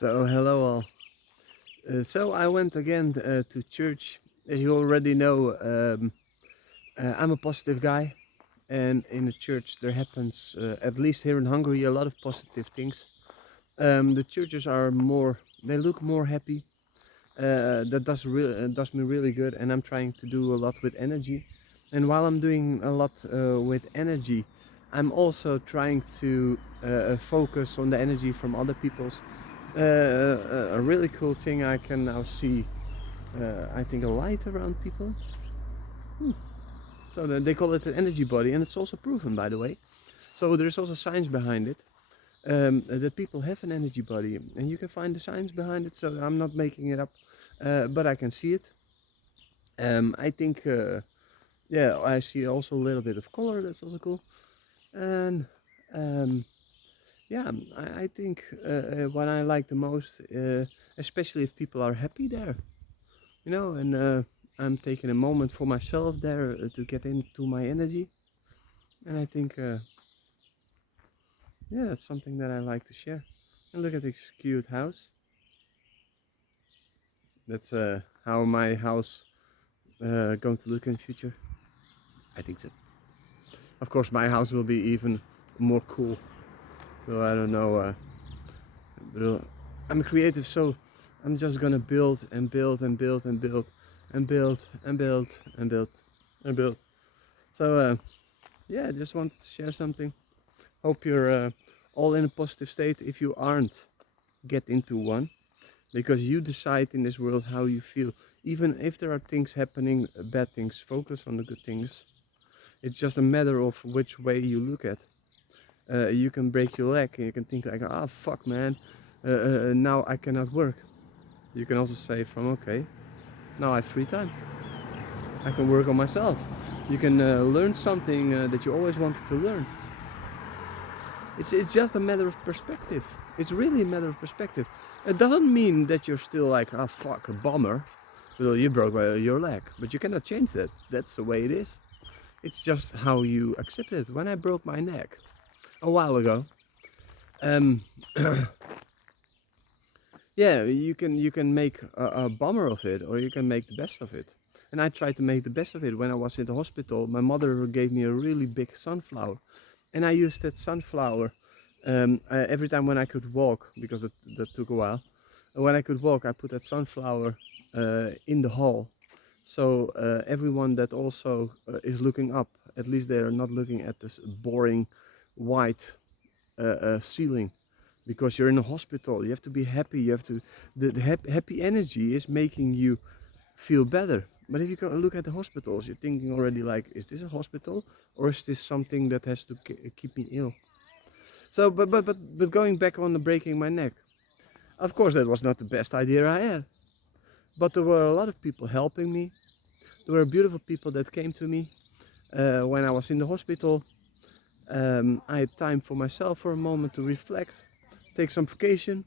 So hello all. So I went again to church. As you already know, I'm a positive guy, and in the church there happens, at least here in Hungary, a lot of positive things. The churches are more, they look more happy. That does me really good, and I'm trying to do a lot with energy. And while I'm doing a lot with energy, I'm also trying to focus on the energy from other people's. A really cool thing I can now see. I think a light around people. So they call it an energy body, and it's also proven, by the way. So there's also science behind it. That people have an energy body, and you can find the science behind it. So I'm not making it up, but I can see it. I think, yeah, I see also a little bit of color. That's also cool. And yeah, I think what I like the most, especially if people are happy there, and I'm taking a moment for myself there to get into my energy. And I think, yeah, that's something that I like to share. And look at this cute house. That's how my house going to look in the future. I think so. Of course, my house will be even more cool. So I don't know. But I'm creative, so I'm just gonna build and build and build and build and build and build and build and build. So yeah, I just wanted to share something. Hope you're all in a positive state. If you aren't, get into one, because you decide in this world how you feel. Even if there are things happening, bad things, focus on the good things. It's just a matter of which way you look at. You can break your leg and you can think like, ah, fuck, man, now I cannot work. You can also say from, okay, now I have free time. I can work on myself. You can learn something that you always wanted to learn. It's just a matter of perspective. It's really a matter of perspective. It doesn't mean that you're still like, ah, fuck, a bummer. Well, you broke your leg, but you cannot change that. That's the way it is. It's just how you accept it. When I broke my neck a while ago, um, yeah, you can make a bummer of it, or you can make the best of it. And I tried to make the best of it. When I was in the hospital, my mother gave me a really big sunflower, and I used that sunflower every time when I could walk, because that took a while. When I could walk, I put that sunflower in the hall, so everyone that also is looking up, at least they are not looking at this boring white ceiling, because you're in a hospital. You have to be happy. You have to. The happy energy is making you feel better. But if you go look at the hospitals, you're thinking already like, is this a hospital, or is this something that has to keep me ill? So, but going back on the breaking my neck, of course that was not the best idea I had. But there were a lot of people helping me. There were beautiful people that came to me when I was in the hospital. I had time for myself for a moment to reflect, take some vacation.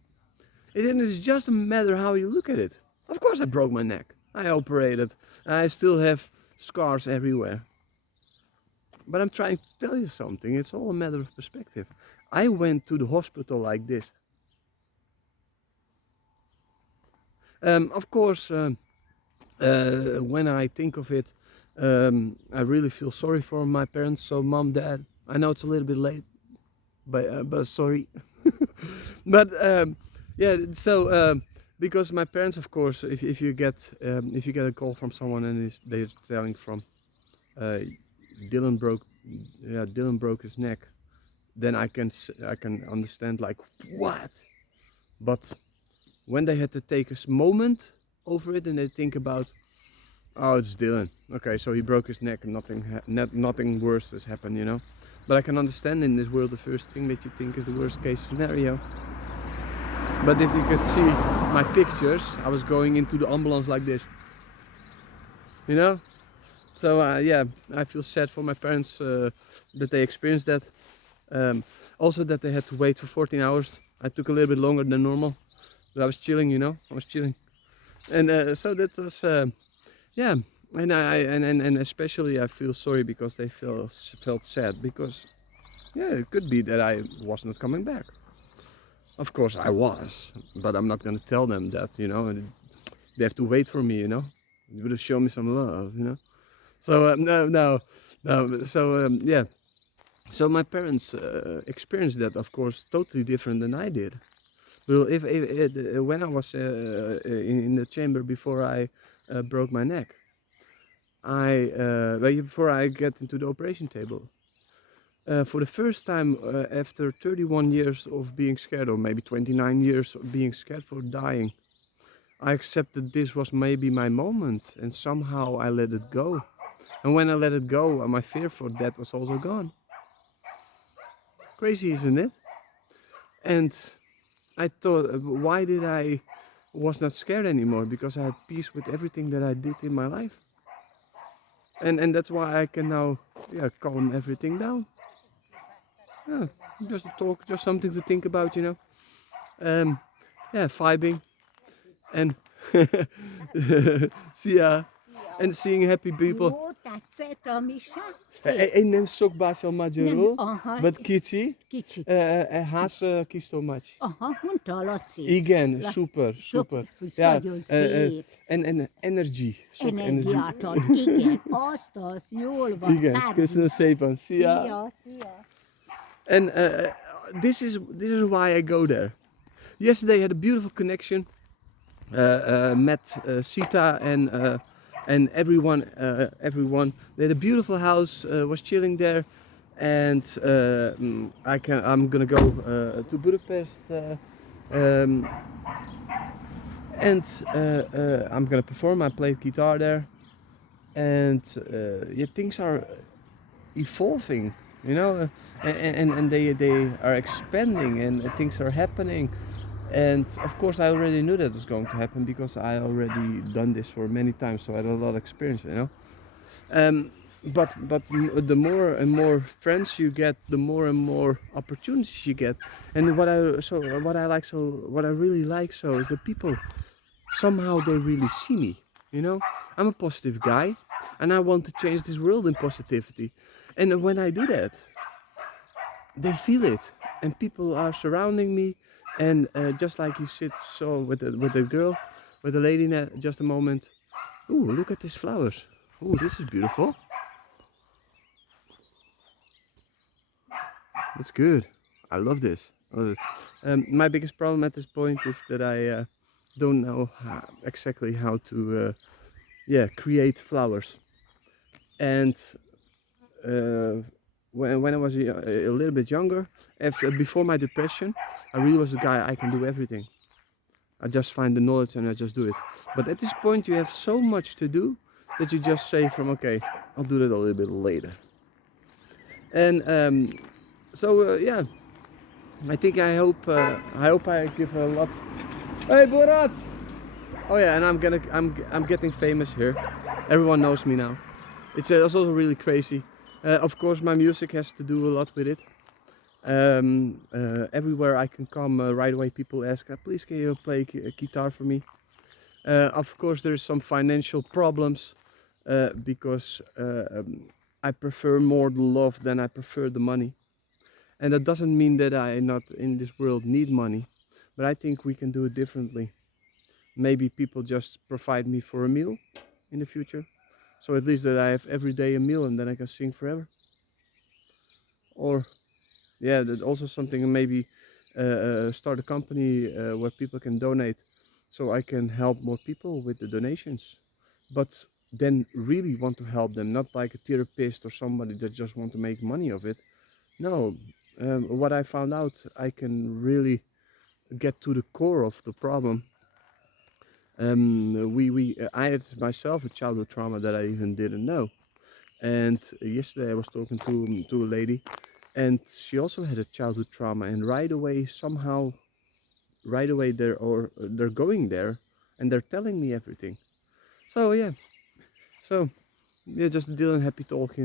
And it's just a matter how you look at it. Of course, I broke my neck. I operated. I still have scars everywhere. But I'm trying to tell you something. It's all a matter of perspective. I went to the hospital like this. Of course, when I think of it, I really feel sorry for my parents. So, mom, dad, I know it's a little bit late, but sorry. But yeah, so because my parents, of course, if you get a call from someone and they're telling from uh, Dylan broke, yeah, Dylan broke his neck, then I can understand like what. But when they had to take a moment over it and they think about, oh, it's Dylan. Okay, so he broke his neck and nothing worse has happened. But I can understand in this world the first thing that you think is the worst case scenario. But if you could see my pictures, I was going into the ambulance like this. You know? So yeah, I feel sad for my parents that they experienced that. Also that they had to wait for 14 hours. I took a little bit longer than normal. But I was chilling. I was chilling. And so that was, yeah. And especially I feel sorry because they felt sad, because yeah, it could be that I was not coming back. Of course I was, but I'm not gonna tell them that, and they have to wait for me, You would have shown me some love. So no, no, no. So yeah. So my parents experienced that, of course, totally different than I did. Well, if when I was in the chamber before I broke my neck, before I get into the operation table, for the first time after 31 years of being scared, or maybe 29 years of being scared for dying, I accepted this was maybe my moment, and somehow I let it go. And when I let it go, my fear for death was also gone. Crazy, isn't it? And I thought, why did I was not scared anymore? Because I had peace with everything that I did in my life, and that's why I can now, yeah, calm everything down. Yeah, just a talk, just something to think about, Yeah, vibing and see ya, and seeing happy people. Jó, tetszett a mise? Én nem sok beszél Nem, magyarul, aha, but kicsi, kicsi. ház kis so much. Aha, mondta a Laci. Igen, super, super. Ez Ja, nagyon szép. en energy, sok energy. Energiát ad. Igen, az, jól van. Igen, köszönöm Szervusz. szépen. Szia. Szia. And this is why I go there. Yesterday I had a beautiful connection. Met Sita and everyone. They had a beautiful house. Was chilling there, and I'm gonna go to Budapest. Um, and I'm gonna perform. I played guitar there, and yeah, things are evolving, and they are expanding, and things are happening. And of course, I already knew that was going to happen because I already done this for many times, so I had a lot of experience. But the more and more friends you get, the more and more opportunities you get. And what I really like so is that people somehow they really see me. I'm a positive guy, and I want to change this world in positivity. And when I do that, they feel it, and people are surrounding me. And just like you saw with the girl, with the lady, just a moment. Ooh, look at these flowers. Ooh, this is beautiful. That's good. I love this. My biggest problem at this point is that I don't know exactly how to create flowers. And when I was a little bit younger, before my depression, I really was a guy, I can do everything. I just find the knowledge and I just do it. But at this point, you have so much to do that you just say okay, I'll do that a little bit later. And yeah, I hope I give a lot. Hey, Borat! Oh yeah, and I'm getting famous here. Everyone knows me now. It's also really crazy. Of course, my music has to do a lot with it. Everywhere I can come, right away people ask, please can you play guitar for me? Of course, there's some financial problems because I prefer more the love than I prefer the money. And that doesn't mean that I not in this world need money, but I think we can do it differently. Maybe people just provide me for a meal in the future, so at least that I have every day a meal and then I can sing forever. Or yeah, that also something, maybe start a company where people can donate, so I can help more people with the donations, but then really want to help them, not like a therapist or somebody that just want to make money of it. No, what I found out, I can really get to the core of the problem. I had myself a childhood trauma that I even didn't know. And yesterday I was talking to a lady, and she also had a childhood trauma. And right away, somehow, right away they're going there, and they're telling me everything. So yeah, just a deal and happy talk.